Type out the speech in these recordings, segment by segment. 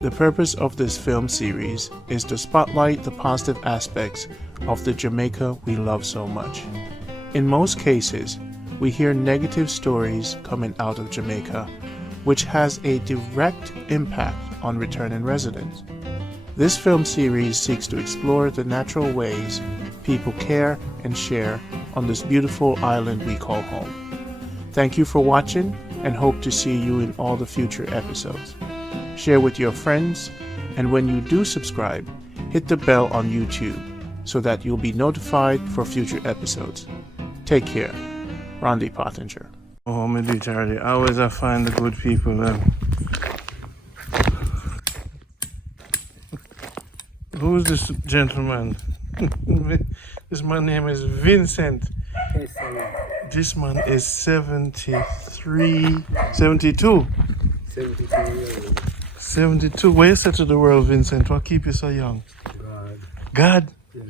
The purpose of this film series is to spotlight the positive aspects of the Jamaica we love so much. In most cases, we hear negative stories coming out of Jamaica, which has a direct impact on returning residents. This film series seeks to explore the natural ways people care and share on this beautiful island we call home. Thank you for watching and hope to see you in all the future episodes. Share with your friends, and when you do subscribe, hit the bell on YouTube so that you'll be notified for future episodes. Take care. Randy Pottinger. Oh, me do Charlie. Always I find the good people. Who's this gentleman? This man name is Vincent. This man is 72. 72. Where you say to the world, Vincent? What keep you so young? God. God? Yeah.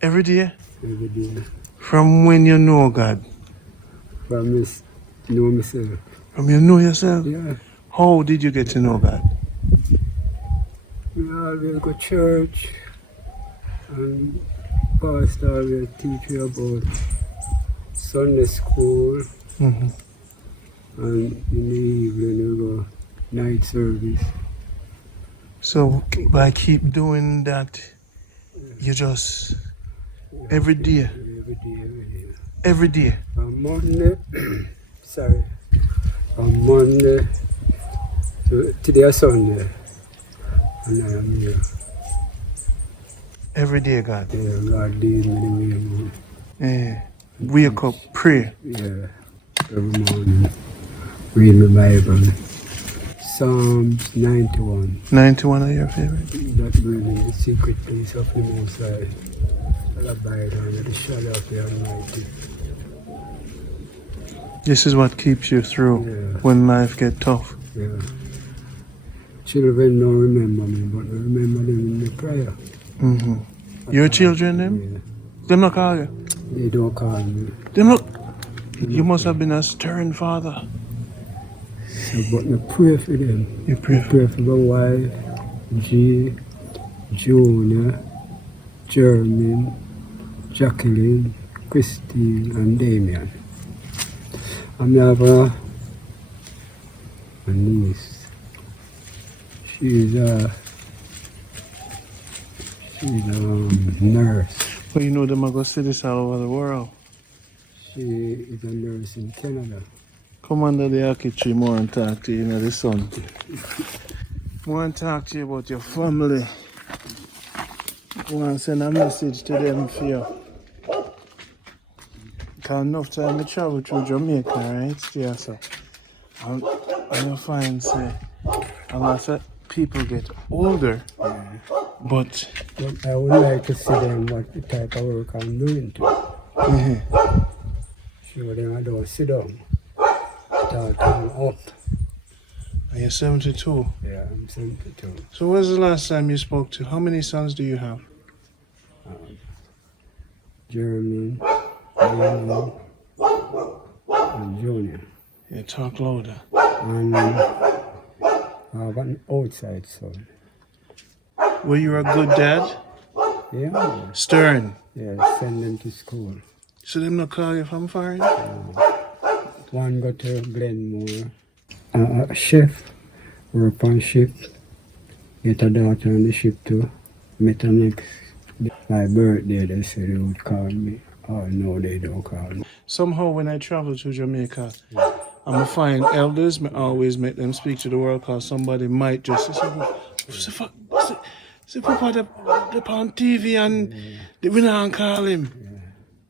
Every day? Every day. From when you know God? From know myself. From you know yourself? Yeah. How did you get to know God? We always go to church and pastor will teach you about Sunday school, Mm-hmm. and in the evening we go night service. So by keep doing that, you just every day. Every day. From Monday, from Monday to today Sunday, and I am here. Every day, God. Yeah, God lead me the way. Yeah. Wake up, pray. Yeah, every morning. Read my Bible. Psalms 91. 91 are your favorite. That really the secret place of the Most High. I'll abide under the shadow of the Almighty. This is what keeps you through Yeah. when life get tough. Yeah. Children don't remember me, but I remember them in the prayer. Mm-hmm. Your children, them? Yeah. Them not call you? They don't call me. Them not. You must have been a stern father. So, but I pray for them. You pray I pray for my wife, G, Jonah, Jeremy, Jacqueline, Christine, and Damien. I'm a niece. She's a nurse. But you know them are going to see this all over the world. She is a nurse in Canada. Come under the arcade tree more and talk to you, the sun. More and talk to you about your family. I want to send a message to them for you. Because enough time I travel through Jamaica, right? Yeah, so I'm find, say, a lot of people get older, but I would like to see them what the type of work I'm doing too. Show them I don't sit down. Start them up. are you 72? Yeah, I'm 72. So when's the last time you spoke to? How many sons do you have? Jeremy, Damien, and Junior. Yeah, talk louder. And I have an outside son. Were you a good dad? Yeah. Stern. Yeah, send them to school. So them not call you from foreign? One go to Glenmore. A chef, work on ship. Get a daughter on the ship too. Met her next. My birthday, they said they would call me. Oh no, they don't call me. Somehow when I travel to Jamaica, I'm going to find elders, I always make them speak to the world because somebody might just say, Papa, they're on TV and we don't call him.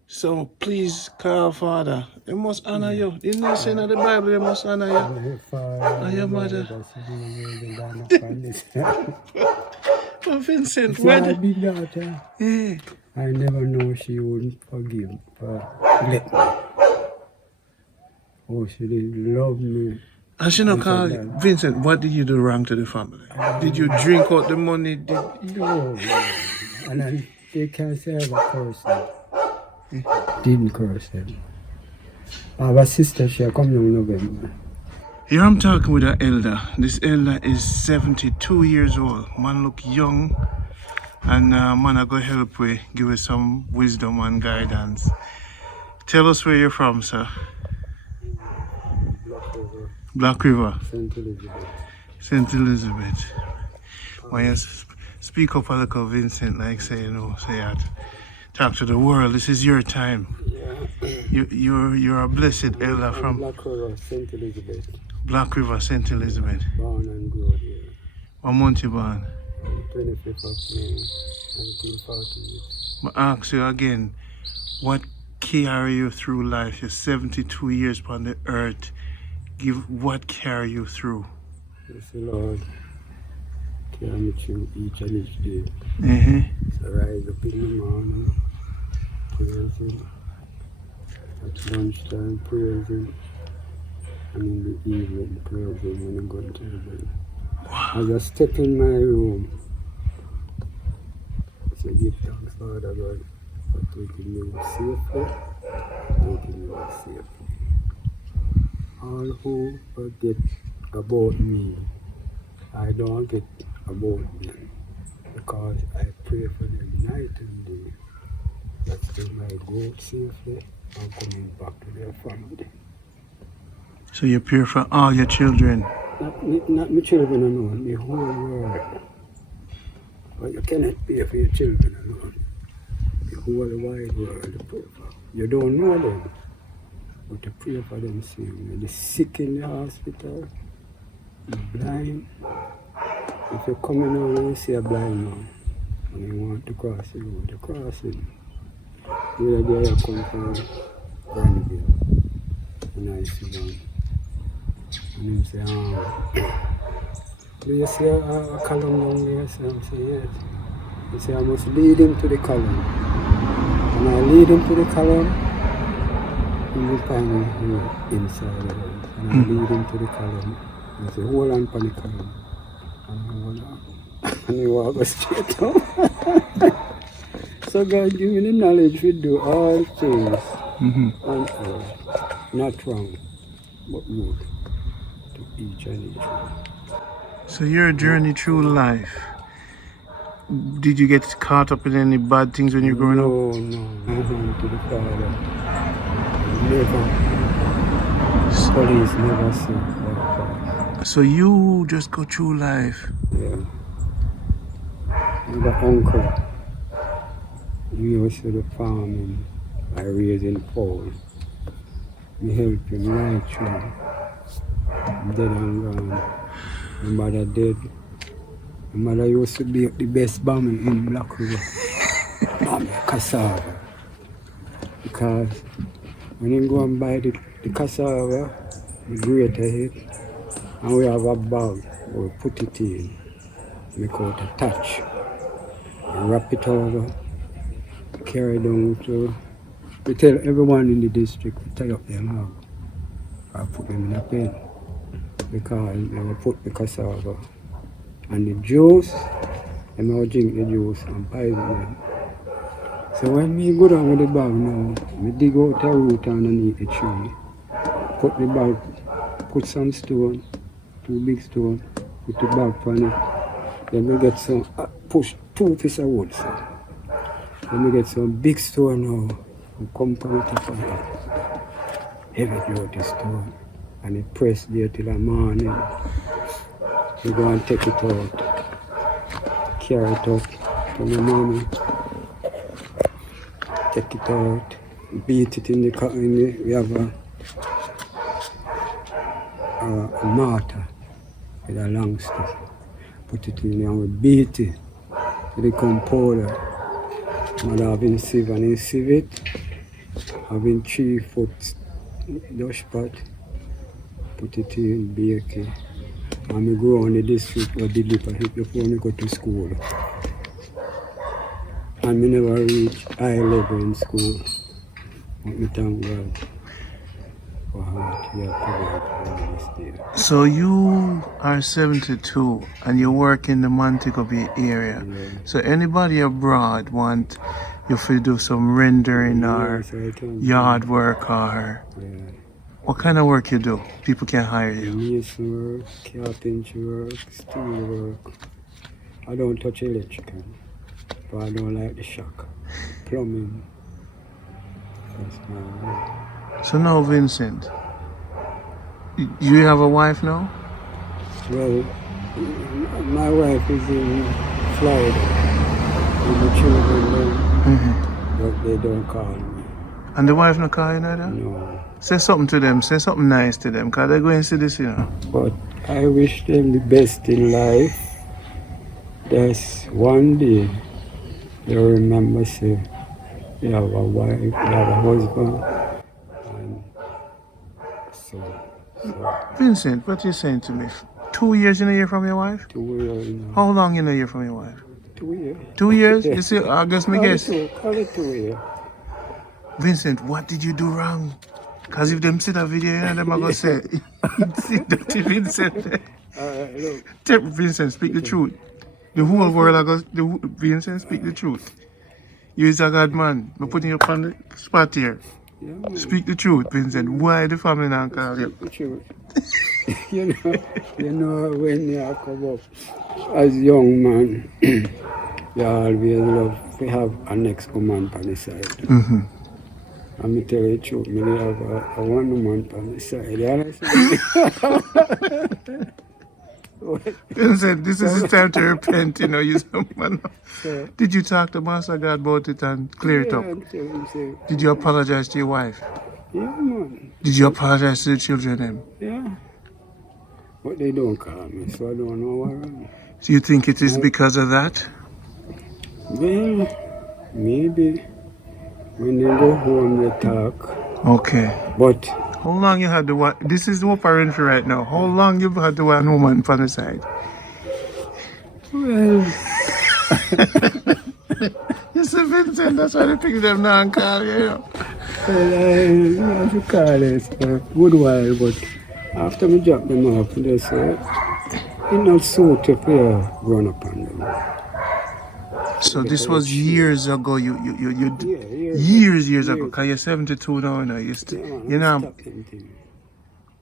So please call Father. They must honor you. You know, saying in the Bible, they must honor you. And your mother. But Vincent, My big daughter, yeah. I never know she wouldn't forgive let me. Oh, she did love me. And she not call you. Vincent, what did you do wrong to the family? Did you drink out the money? No. And then they can't say I curse them. Didn't curse them. I have a sister, she come in November. Here I'm talking with an elder. This elder is 72 years old. Man look young. And man I go help we give us some wisdom and guidance. Tell us where you're from, sir. Black River. St. Elizabeth. St. Elizabeth. Why you speak up a little, Vincent, like say, you know, say that. Talk to the world. This is your time. Yeah. You're a blessed elder from Black River, St. Elizabeth. Black River, St. Elizabeth. Born and grew up here. What month you born? 25th of May, 1948. I ask you again, what carry you through life? You're 72 years upon the earth. What carry you through? Yes, the Lord carry me through each and each day. So rise up in the morning, praise Him. At lunchtime, praise Him. And in the evening, praise Him when I'm going to the bed. As I step in my room, I say, give thanks, Father God, for taking me safely, taking me safely. All who forget about me, I don't get about them, because I pray for them night and day, that they might go safely and coming back to their family. So you pray for all your children? Not my children alone, the whole world. But you cannot pray for your children alone. The whole wide world you pray for. You don't know them, but you pray for them same. The sick in the hospital, the blind. If you're coming out and you see a blind man and you want to cross the road, you cross him. The other day I come from Granville and I see one. And he say, do you see a column down there? I say, yes. He say, I must lead him to the column. And I lead him to the column, and he find me here inside the house. And I lead him to the column. And I say, hold on for the column. And I hold on. And he walk straight up. So God give me the knowledge to do all things on earth. Not wrong, but good. To each and each one. So your journey through life, did you get caught up in any bad things when you're growing up? No. I went to the Father. Never. Police never see that. So you just go through life? Yeah. My uncle, he used to the farming by raising fowl. We helped him right through. Dead and gone. My mother dead. My mother used to be the best bomber in Black River. Bomber cassava. Because when you go and buy the cassava, the grate it, and we have a bag, we put it in, make out a touch, and wrap it over, carry down to, we tell everyone in the district to tie up their mouth, or put them in a pen. Because they will put the cassava and the juice, and I'll drink the juice and poison them. So when me go down with the bag now, we dig out the root underneath the tree, put the bag, put some stone, 2 big stone, put the bag on it, then we get some, push 2 pieces of wood. So. Then we get some big stone now, and come from the top of it, heavy duty stone. And it press there till the morning. We go and take it out, carry it up to my mommy, take it out, beat it in the we have a mortar with a long stick. Put it in there and we beat it to the powder. Mother having sieve and in sieve it, having 3 foot dust pot. Put it in, bake it, and I go on the district or deliver it before I go to school. And I never reach high level in school. But I thank God for how He has provided this day. So you are 72 and you work in the Montego Bay area. Yeah. So anybody abroad want you to do some rendering or Yes, I can. yard work or... Yeah. What kind of work you do? People can hire you. Mason work, carpentry work, steel work. I don't touch electrical, but I don't like the shock. Plumbing. That's my work. So now, Vincent, you have a wife now? Well, my wife is in Florida with the children there, but they don't call me. And the wife not call you neither? No. Say something to them. Say something nice to them, because they're going to see this, you know. But I wish them the best in life. That's one day they'll remember, say, you have a wife, you have a husband, and so Vincent, what you saying to me? 2 years in a year from your wife? 2 years now. How long in a year from your wife? 2 years. 2 years? You see, I guess me guess. Call it 2 years. Vincent, what did you do wrong? Because if them see that video, you know, them are going to say, see dirty Vincent. Look, Tell Vincent, speak the truth. The whole world are going to, Vincent, speak the truth. You is a God man. I'm putting you up on the spot here. yeah, man. Speak the truth, Vincent. Why the family not call you? The truth. you know, when you come up as young man, you always love to have an next woman on the side. Mm-hmm. And me tell you the truth, me have a one woman on the side. You understand? Vincent, this is the time to repent, you know. You someone. So, Did you talk to Master God about it and clear it up? Did you apologize to your wife? Yeah, man. Did you apologize to the children then? Yeah. But they don't call me, so I don't know why. Do you think it is because of that? Well, maybe when they go home they talk. Okay. But How long you had the one? This is the operation for right now. How long you had the one woman on the side? well, You see, Vincent, that's why they pick them now and call you, you know. well, I should call it for a good while, but after me drop them off, they say, it's not suit if you run up on them. So this was years ago. You Yeah, years ago. Cause you're 72 now, you know. You know.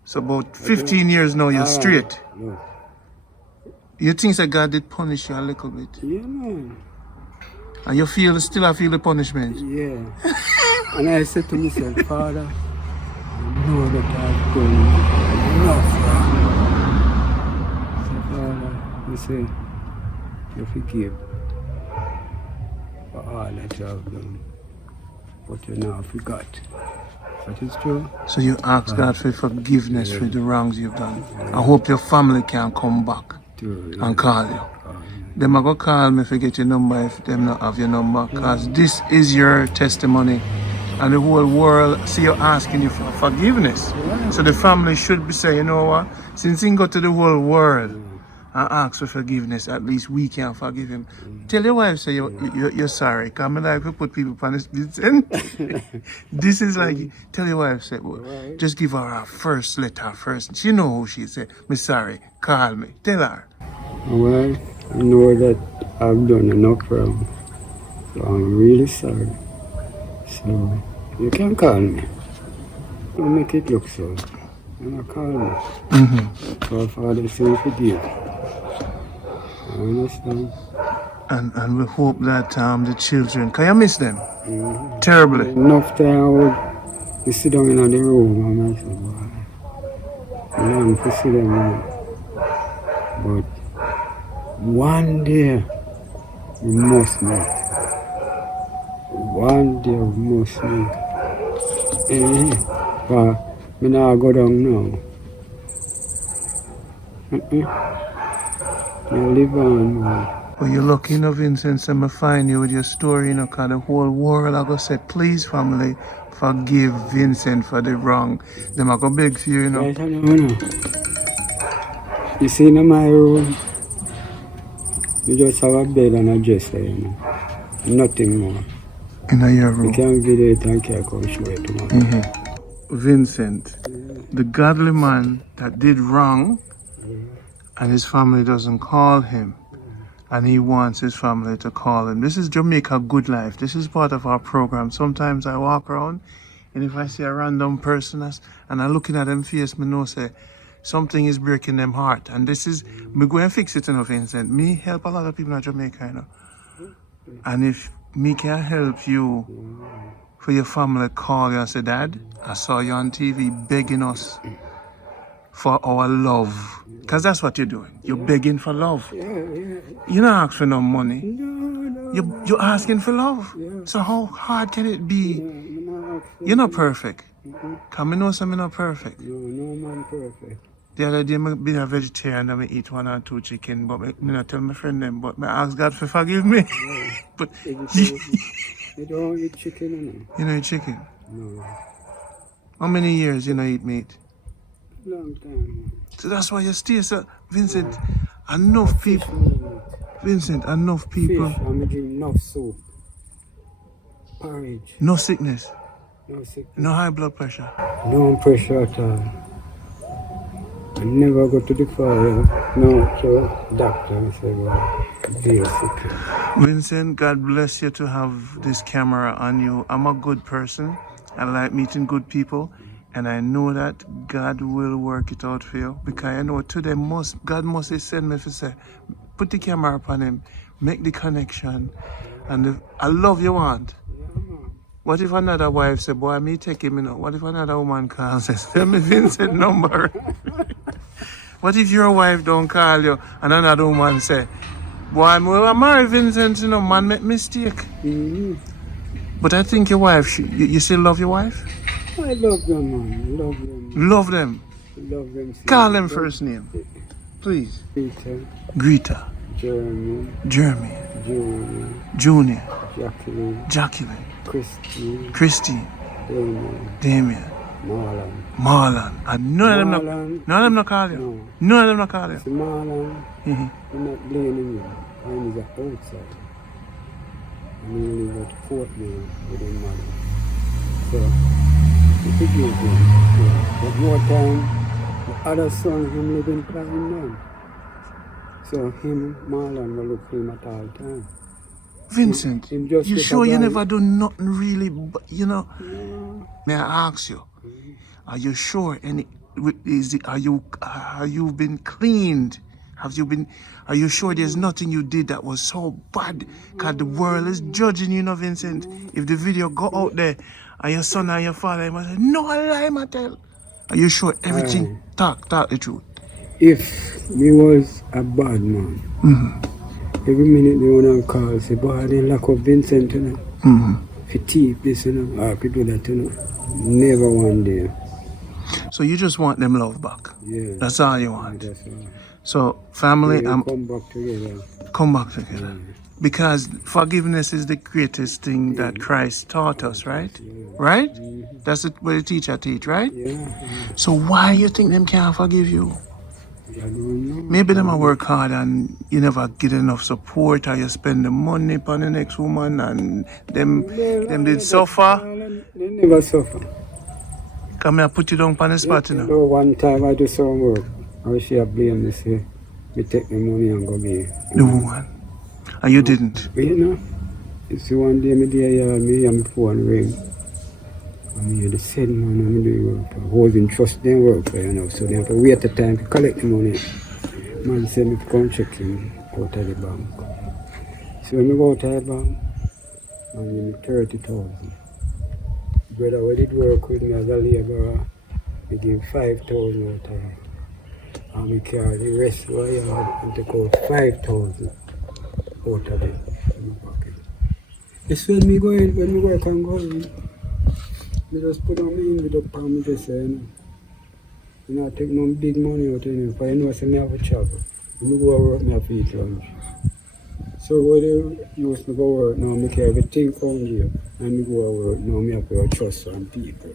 So about 15 years now, you're straight. No. You think that God did punish you a little bit, Yeah, man. and you still feel the punishment. Yeah. And I said to myself, Father, I know that I've done enough wrong. So, Father, you say, you forgive for all that you have done, but you now forgot. That is true. So you ask God for forgiveness for the wrongs you've done. I hope your family can come back True. and call you. Them are going to call me if you get your number if them not have your number. Because this is your testimony. And the whole world see you asking you for forgiveness. So the family should be saying, you know what? Since he go to the whole world and ask for forgiveness, at least we can forgive him. Tell your wife, say you're sorry. Because I like to put people on this. This is like, tell your wife, say, well, just give her first letter first. She know who she say, me sorry, call me. Tell her. Well, I know that I've done enough wrong. So I'm really sorry. So you can call me. Don't make it look so. And call me. So Father say forgive. I understand. And we hope that the children, can you miss them? Terribly. Enough time I would be sit down in the room and I say, boy, I long to see them now. But one day we must meet. One day we must meet. But I now go down now. I live on now. Well, you're lucky enough, Vincent, and I find you with your story, you know, because the whole world are going to say, please, family, forgive Vincent for the wrong. Them are going to beg for you, you know. Right, I know. You see in my room, you just have a bed and a dresser, you know. Nothing more. In your You room. can't video it and can't come show it tomorrow. Vincent, the godly man that did wrong, and his family doesn't call him, and he wants his family to call him. This is Jamaica Good Life. This is part of our program. Sometimes I walk around And if I see a random person and I'm looking at them face, me know say something is breaking them heart. And this is, me go and fix it, you know, Vincent. Me help a lot of people in Jamaica, you know. And if me can help you for your family, call you and say, Dad, I saw you on TV begging us for our love. Because that's what you're doing. You're begging for love. You're not asking for no money. You're asking for love. So how hard can it be? You're not perfect. Because I know some not perfect. No man perfect. The other day, I be a vegetarian and I eat 1 or 2 chicken, but I not tell my friend them, but I ask God to forgive me. But You don't eat chicken, you know eat chicken? No. How many years you know eat meat? Long time. So that's why you stay so, Vincent, enough people. Vincent, enough people. Fish, I'm drink enough soup. Porridge. No sickness. No sickness. No high blood pressure. No pressure at all. I never go to the fire. No, to doctor and say, well, basic. Vincent, God bless you to have this camera on you. I'm a good person. I like meeting good people. And I know that God will work it out for you. Because I know today God must send me to say, put the camera upon him, make the connection. And I love you want. What if another wife say, boy, me take him, you know? What if another woman calls and says, tell me Vincent number? What if your wife don't call you and another woman say, boy, I'm married Vincent, you know, man make mistake. But I think your wife, you still love your wife? I love them, man. I love them. Love them. Love them. Call them first name, please. Peter, Greta, Jeremy, Jeremy, Julie, Junior, Jacqueline, Jacqueline, Christine, Christine, Damien, Damien, Marlon. Marlon. And none of them not call you. No. None of them not call you. So Marlon, Mhm. I'm not blaming him. I'm just outside. I mean, only got 4 days with him, mother. So, it is him. But more time, the other son, him living crying now. So him, Marlon, will look for him at all time. Vincent, Him just you get sure a you guy- never do nothing really, you know? No. May I ask you, are you sure are you been cleaned? Are you sure there's nothing you did that was so bad? Because the world is judging you, know, Vincent. If the video go out there and your son and your father, you must say, no, I lie, I tell. Are you sure everything? Talk the truth. If me was a bad man, every minute they want to call, say, boy, they lock up Vincent, you know. If you thief this, you know, or people that, you know, never one day. So you just want them love back. Yeah. That's all you want. That's all. So family, They come back together. come back together. Because forgiveness is the greatest thing that Christ taught us, right? Right? That's what the teacher teach, right? Yeah. So why you think them can't forgive you? I don't know. Maybe them a work hard and you never get enough support, or you spend the money upon the next woman and them did suffer. They never suffer. Come here, put you down on the spot, you know. So one time I do some work. I she a blame me, say, me take the money and go be. The woman. And you didn't. But you know, you see one day me there, me and my phone ring. And me the same man and me do work. I was in trust them work for, you know, so they have to wait the time to collect the money. Man said me to come check him out of the bank. So when I go out of the bank, man give me 30,000. Brother, we did work with me as a laborer. He gave 5,000 out of it. And we carry the rest of the yard and take out 5,000 out of it in my pocket. It's when me work and go in. Me just put on my envelope and me just say, you know, take no big money out of it. Because you know, I say me have a travel. When me go to work, me have to eat lunch. So when they use me go work now, me carry everything from here. And me go to work now, me have to trust on people.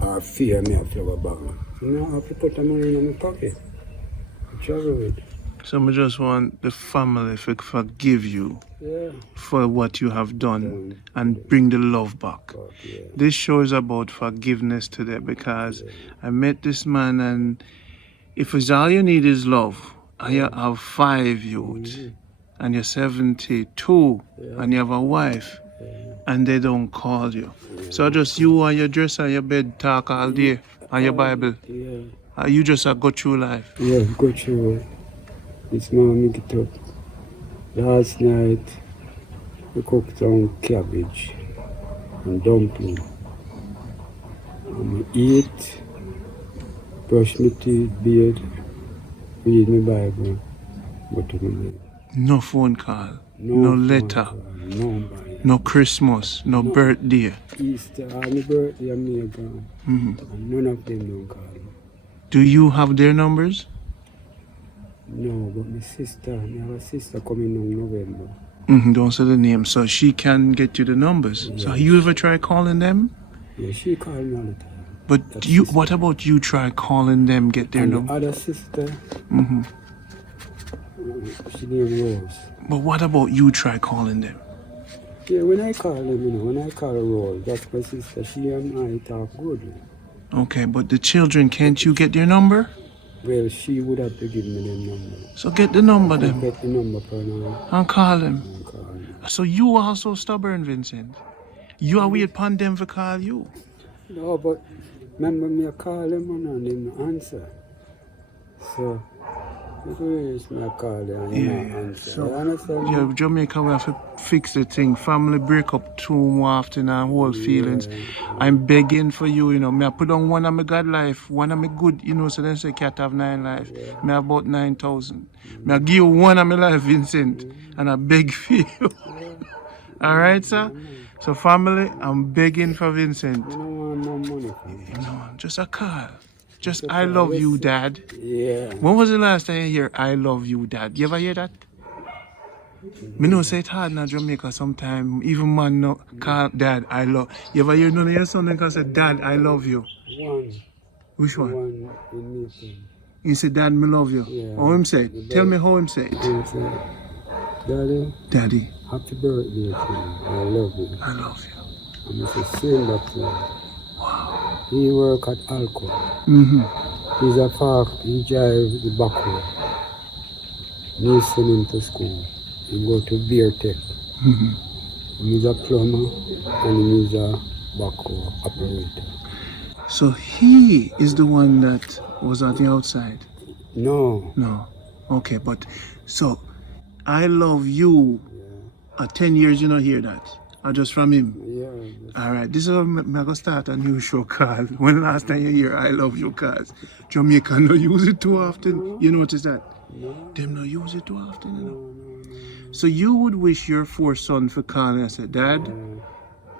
Or fear me have to go back. So now I have to put the money in my pocket. I travel with. So I just want the family to forgive you Yeah. for what you have done and bring the love back. Yeah. This show is about forgiveness today because I met this man, and if it's all you need is love, and you have 5 youth, and you're 72, and you have a wife, and they don't call you. So just you and your dress and your bed talk all day and your Bible. Yeah. You just go through life. Yeah, go through. This morning get up. Last night we cooked some cabbage and dumpling. And I eat, brush my teeth, beard, read my Bible, go to my bed. No phone call, no letter, no Christmas, no birthday. Easter, all my birthday and me are gone. And none of them don't call me. Do you have their numbers? No, but my sister, I have a sister coming in November. Don't say the name, so she can get you the numbers. Yeah. So you ever try calling them? Yeah, she called me all the time. But That you, sister. what about you try calling them, get their And number? the other sister, she named Rose. But what about you try calling them? Yeah, when I call them, when I call Rose, that's my sister, she and I talk good. Okay, but the children, can't you get their number? Well, she would have to give me the number. So get the number I then get the number for now and call them. and call them. So you are so stubborn, Vincent. You are wait upon them to call you. No, but remember me, I call them and they don't answer. So, because me, I call them and they don't answer. So, You understand? yeah, Jamaica, we have to fix the thing. Family break up too more often and whole feelings. I'm begging for you, you know. Me I put on one of my God life, one of my good, you know, so they say cat have 9 life. Me have about 9,000. Me I give you one of my life, Vincent, and I beg for you. All right, sir? So family, I'm begging for Vincent. You don't want no money from me. You know, just a call. Just I love you, Dad. Yeah. When was the last time you hear I love you, Dad? You ever hear that? Me know say it hard in Jamaica sometimes. Even man no call Dad I love. You ever hear none of your son can say Dad I love you? One. Which one? One in meeting. He said Dad me love you. Yeah. How him say it? Tell me how him say it. He said, Daddy, Daddy, happy birthday to you. I love you. I love you. And I said, same that to you. He work at Alco. He's a park, he drive the back road. Me send him to school. He go to Beer Tech. He's a plumber and he's a backhoe operator. So he is the one that was at the outside. No. No. Okay, but so I love you. At 10 years you not hear that. Or just from him. Yeah. Alright, this is how I'm gonna start a new show called When Last Time You Hear I Love You, cause Jamaica no use it too often. You notice that? No. Them no use it too often, you know. So you would wish your 4 sons for calling and say, Dad,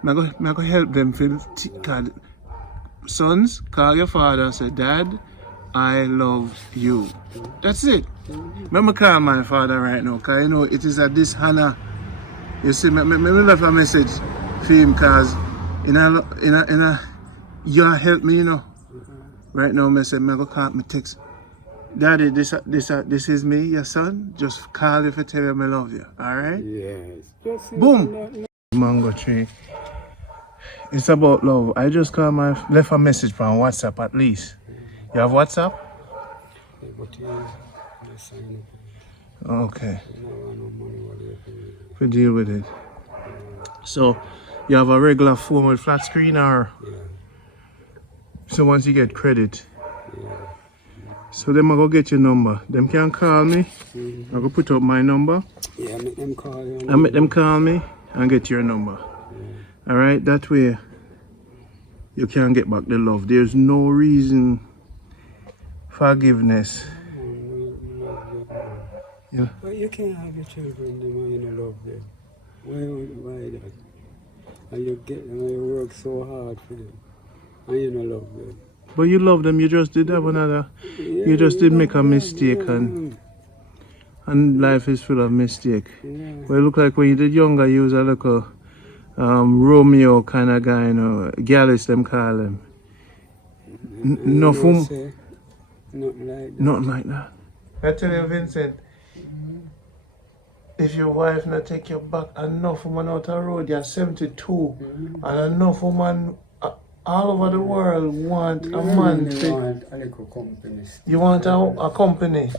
I'm gonna help them for call sons, call your father and say, Dad, I love you. That's it. Remember call my father right now, cause you know it is at this Hannah. You see, me left a message for him cause in a you help me, you know. Right now, I said, I go call me text. Daddy, this is me, your son. Just call if I tell you I love you. Alright? Yes. Just Boom! Mango tree. It's about love. I just left a message from WhatsApp at least. You have WhatsApp? But you sign up. Okay. You don't want no money, what do you do? We deal with it. So, you have a regular phone with flat screen or? Yeah. So once you get credit. So them I go get your number. Them can call me. I go put up my number. Yeah, make them call you. I make them call me and get your number. Alright, that way you can get back the love. There's no reason forgiveness. Yeah. But you can't have your children them and you don't love them. Why that? And you get them and you work so hard for them. And you don't love them. But you love them, you just did have another. You just did make a mistake and life is full of mistake. Well, it look like when you did younger, you was a little Romeo kind of guy, you know, Gallus them call him. Nothing like that. I tell you, Vincent, if your wife not take you back, enough woman out the road, you're 72, and enough woman all over the world want a man to... want a little company. You want a company.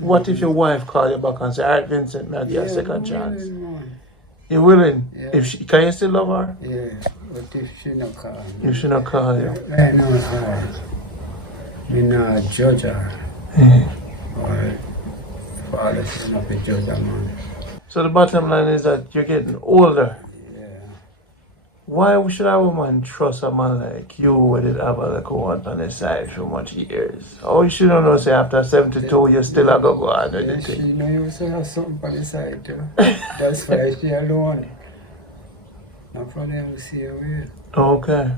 What if your wife call you back and say, alright Vincent, may I give you a second chance? You willing? Yeah. If she, can you still love her? Yeah, but if she not call me. If she not call you. Right now, me not judge her. Or father should not be judge a man. So the bottom line is that you're getting older. Yeah. Why should a woman trust a man like you when it have a like one on the side for much years? Oh, you shouldn't know say after 72 you still a go on with Yeah, the she thing. know you also have something on the side too. That's why she alone. Not for them to see her. Okay.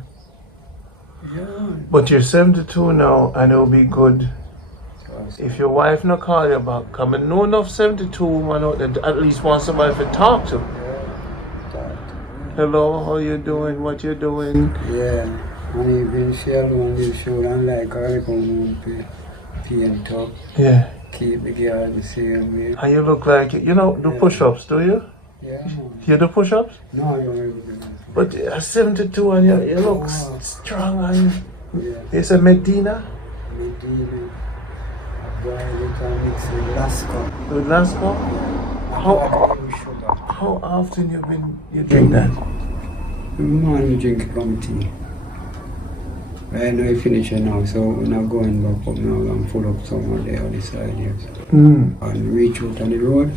Yeah. But you're 72 now and it'll be good if your wife not call you back. Come and know enough 72 women out there at least want somebody to talk to. Hello, how you doing? What you doing? Yeah. And even she alone, you shouldn't like her come home paint up. Yeah. Keep the girl the same way. And you look like you know do push-ups, do you? Yeah, man. You do push-ups? No, I don't ever do that. But at 72 and you look strong and Yeah. it's a Medina Medina. I boil it and mix with Lasco. with Lasco. How often you drink that? Man, drink from tea. Right now I finish it now, so I'm not going back up now. I'm full up somewhere there on the side here. And reach out on the road.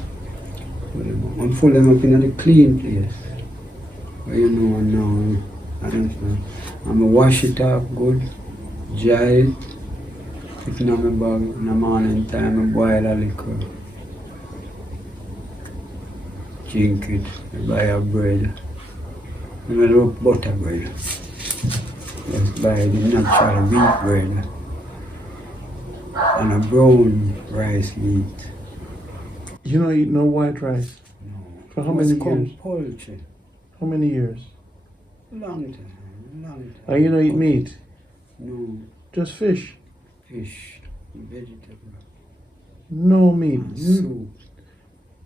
I'm full them up in a clean place. But you know now, I don't know. I'm going to wash it off good, dry it, put it in my bag in the morning time, I boil a liquor. Drink it, I buy a bread. I'm going to look butter bread. Just buy the natural wheat bread. And a brown rice meat. You don't eat no white rice? No. For how many years? Poultry. How many years? Long time. And you don't eat meat? No. Just fish? Fish. Vegetable. No meat? And soup.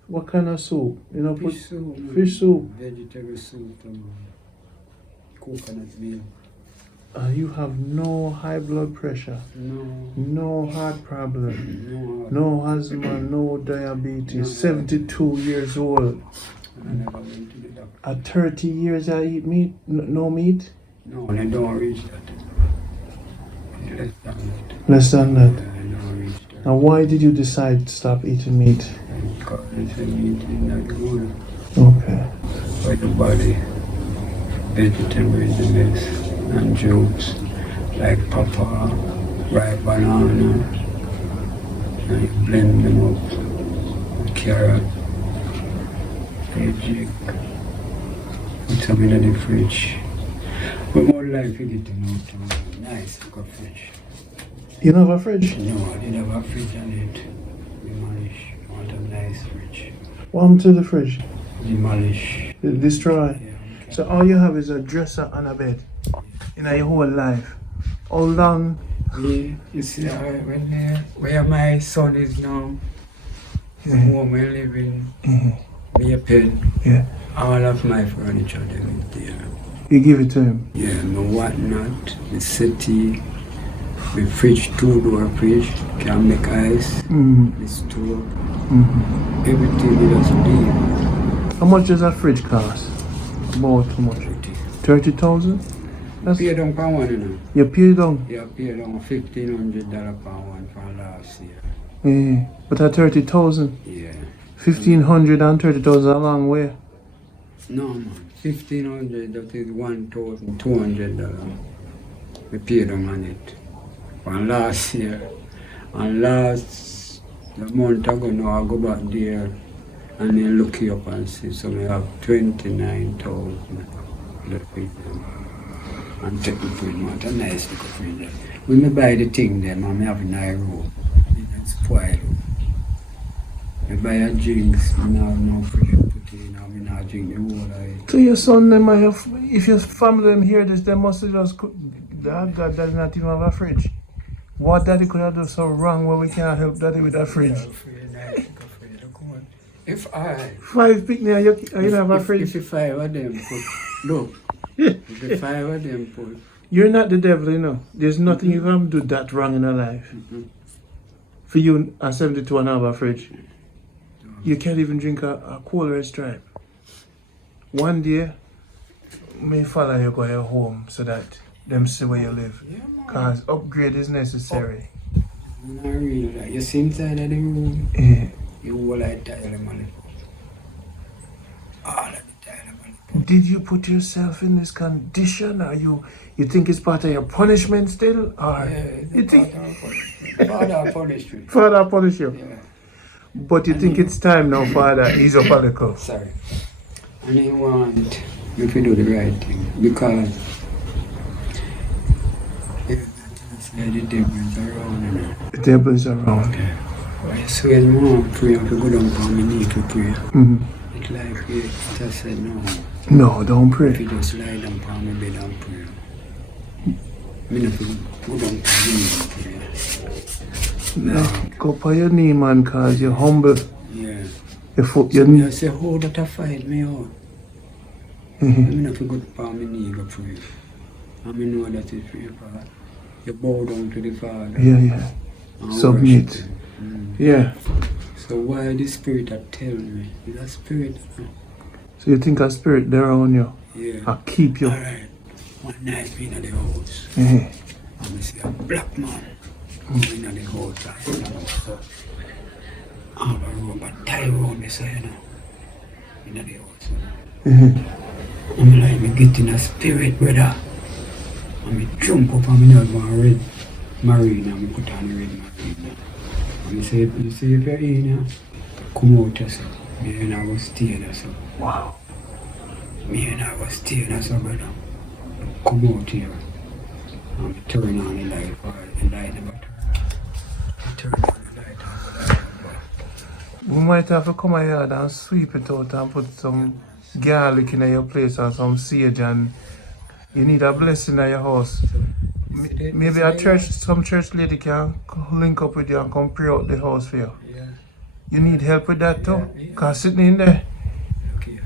What kind of soup? You know, put Fish soup. fish soup. Vegetable soup. Coconut milk. You have no high blood pressure, No. no heart problem, No. no asthma, no diabetes. No. 72 years old. And I never went to the doctor. At 30 years I eat meat? No meat? No, and I don't reach that. Less than that. Less than Yeah, that. I don't reach that. Now why did you decide to stop eating meat? Because the meat is not good Okay. for the body. Vegetable is the best. And juice like papa, ripe banana, and you blend them up with carrot, veggie, put some in the fridge. But more like you get them out of a nice good fridge. You don't have a fridge? No, I didn't have a fridge on it. Demolish. I want a nice fridge. What happened to the fridge? Demolish. Destroy. Yeah, okay. So all you have is a dresser and a bed in your whole life. How long? You see, where my son is now, the home we live in, me a pen, Yeah. all of my furniture them is there. You give it to him. Yeah, my whatnot, the city, the fridge, two-door fridge, can make ice, the stove, everything we just leave. How much does that fridge cost? About how much? 30,000? That's Pay down per one, you know. you pay down. Yeah, pay down $1,500 per one from last year. Yeah. But at 30,000, Yeah. 1,500 and 30,000 is a long way. No man, 1,500, that is $1,200. We paid them on it. From last year. And the month ago now I go back there and then look you up and see. So we have 29,000 left with them. And take the fridge, man, a nice little fridge. When I buy the thing there, man, I have an eye room. It's spoiled. I buy a drinks, I have no fridge to put in, I not drink the water. So your son, them, if your family them hear this, they must have just cook. Dad does not even have a fridge. What daddy could have done so wrong where we can't help daddy with a fridge? If I... 5 picnic, you don't have a fridge. If 5 of them put, look, if 5 of them put, You're not the devil, you know. There's nothing you can do that wrong in your life. For you, at 72 and have a fridge, you can't even drink a Cool Red Stripe. One day, may follow you go your home so that them see where you live. Yeah, man. Cause upgrade is necessary. Not really. Like, you see inside of the room, Yeah. you will like tile money. All of the tile money. Did you put yourself in this condition, or you think it's part of your punishment still, or you think Father punished me. Father punish you? Yeah. But you think it's time now, Father, ease up a little. Sorry. And I want me to do the right thing because the devil is around. You know. The devil is around. I swear my mom pray if you go down for me need to pray. Mm-hmm. It's like it just said no. No, don't If pray. you just lie down for me bed and pray. Me not go down for me and pray. No, go on your knee, man, cause you're humble. Yeah. You I say, how that I fight me out? Mhm. I'm not go for me knee go pray. And I know that it's for your Father. You bow down to the Father. Yeah. And Submit. worship Him. Yeah. So why the spirit that tell me? It's a spirit. So you think a spirit there on you? Yeah. I'll keep you. Alright. One night me in the house. Mhm. And I see a black man in the house. I have a rope and tie around me, so you know. In the house. Mhm. I'm like, me get in a spirit, brother. And me jump up and me have one red marine and me put on the red marine. And me say, you see if you're in here, come out yourself. Me and I was staying there, so. Wow. Me and I was staying there, so brother. Come out here. And me turn on the light, or the light never turn on. I turn on the light and the light never. We might have to come here and sweep it out and put some garlic in your place or some sage, and you need a blessing at your house. Maybe some church lady can link up with you and come pray out the house for you. Yeah. You need help with that too? Yeah. Cause sitting in there. Okay.